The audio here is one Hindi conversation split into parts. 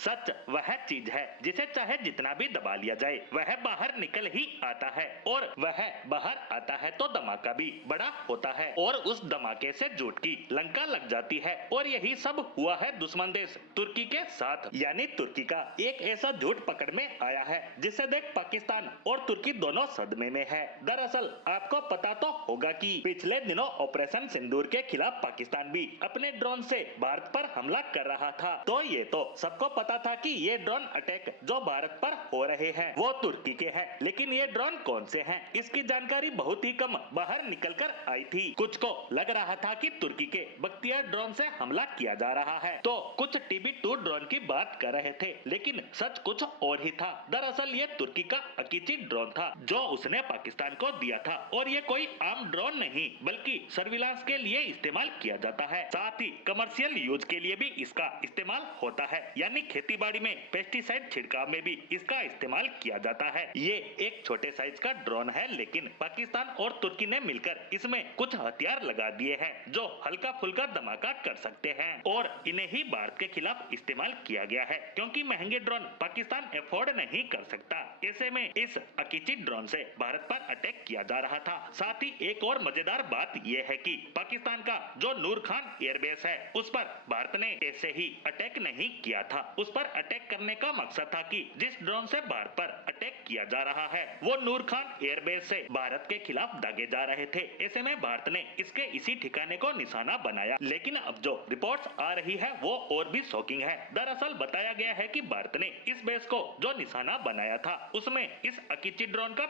सच वह चीज है जिसे चाहे जितना भी दबा लिया जाए वह बाहर निकल ही आता है, और वह बाहर आता है तो धमाका भी बड़ा होता है और उस धमाके से झूठ की लंका लग जाती है। और यही सब हुआ है दुश्मन देश तुर्की के साथ। यानी तुर्की का एक ऐसा झूठ पकड़ में आया है जिसे देख पाकिस्तान और तुर्की दोनों सदमे में है। दरअसल आपको पता तो होगा कि पिछले दिनों ऑपरेशन सिंदूर के खिलाफ पाकिस्तान भी अपने ड्रोन से भारत पर हमला कर रहा था। तो ये तो सबको पता था कि ये ड्रोन अटैक जो भारत पर हो रहे हैं वो तुर्की के हैं, लेकिन ये ड्रोन कौन से हैं इसकी जानकारी बहुत ही कम बाहर निकल कर आई थी। कुछ को लग रहा था कि तुर्की के बख्तियार ड्रोन से हमला किया जा रहा है, तो कुछ TB2 ड्रोन की बात कर रहे थे, लेकिन सच कुछ और ही था। दरअसल ये तुर्की का अकीची ड्रोन था जो उसने पाकिस्तान को दिया था, और ये कोई आम ड्रोन नहीं बल्कि सर्विलांस के लिए इस्तेमाल किया जाता है। साथ ही कमर्शियल यूज के लिए भी इसका इस्तेमाल होता है, यानी खेती बाड़ी में पेस्टिसाइड छिड़काव में भी इसका इस्तेमाल किया जाता है। ये एक छोटे साइज का ड्रोन है, लेकिन पाकिस्तान और तुर्की ने मिलकर इसमें कुछ हथियार लगा दिए हैं जो हल्का फुल्का धमाका कर सकते हैं, और इन्हें ही भारत के खिलाफ इस्तेमाल किया गया है क्योंकि महंगे ड्रोन पाकिस्तान अफोर्ड नहीं कर सकता। ऐसे में इस अकीची ड्रोन से भारत पर अटैक किया जा रहा था। साथ ही एक और मजेदार बात यह है कि पाकिस्तान का जो नूर खान एयरबेस है उस पर भारत ने ऐसे ही अटैक नहीं किया था। उस पर अटैक करने का मकसद था कि जिस ड्रोन से भारत पर अटैक किया जा रहा है वो नूर खान एयरबेस से भारत के खिलाफ दागे जा रहे थे। ऐसे में भारत ने इसके इसी ठिकाने को निशाना बनाया, लेकिन अब जो रिपोर्ट्स आ रही है वो और भी शॉकिंग है। दरअसल बताया गया है कि भारत ने इस बेस को जो निशाना बनाया था उसमें इस अकीची ड्रोन का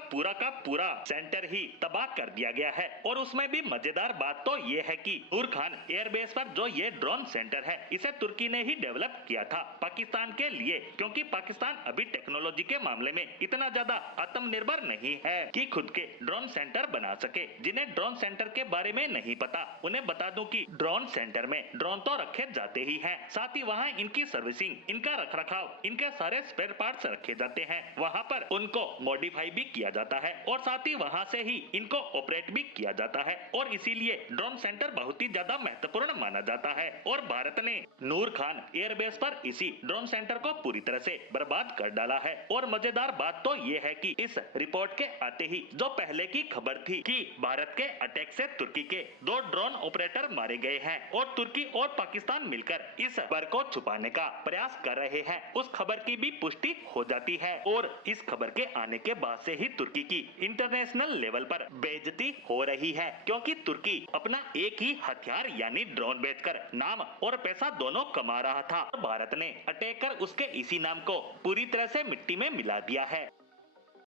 पूरा सेंटर ही तबाह कर दिया गया है। और उसमें भी मजेदार बात तो ये है कि नूर खान एयरबेस पर जो ये ड्रोन सेंटर है इसे तुर्की ने ही डेवलप किया था पाकिस्तान के लिए, क्योंकि पाकिस्तान अभी टेक्नोलॉजी के मामले में इतना ज्यादा आत्मनिर्भर नहीं है कि खुद के ड्रोन सेंटर बना सके। जिन्हें ड्रोन सेंटर के बारे में नहीं पता उन्हें बता दूं कि ड्रोन सेंटर में ड्रोन तो रखे जाते ही हैं, साथ ही वहाँ इनकी सर्विसिंग, इनका रखरखाव, इनके सारे स्पेयर पार्ट्स रखे जाते हैं। वहाँ पर उनको मॉडिफाई भी किया जाता है और साथ ही वहाँ से ही इनको ऑपरेट भी किया जाता है, और इसीलिए ड्रोन सेंटर बहुत ही ज्यादा महत्वपूर्ण माना जाता है। और भारत ने नूर खान एयरबेस पर इसी ड्रोन सेंटर को पूरी तरह से बर्बाद कर डाला है। और मजेदार बात तो ये है कि इस रिपोर्ट के आते ही जो पहले की खबर थी कि भारत के अटैक से तुर्की के 2 ड्रोन ऑपरेटर मारे गए हैं और तुर्की और पाकिस्तान मिलकर इस खबर को छुपाने का प्रयास कर रहे हैं, उस खबर की भी पुष्टि हो जाती है। और इस खबर के आने के बाद से ही तुर्की की इंटरनेशनल लेवल पर बेइज्जती हो रही है, क्योंकि तुर्की अपना एक ही हथियार यानी ड्रोन बेचकर नाम और पैसा दोनों कमा रहा था। भारत ने अटैक कर उसके इसी नाम को पूरी तरह से मिट्टी में मिला दिया है।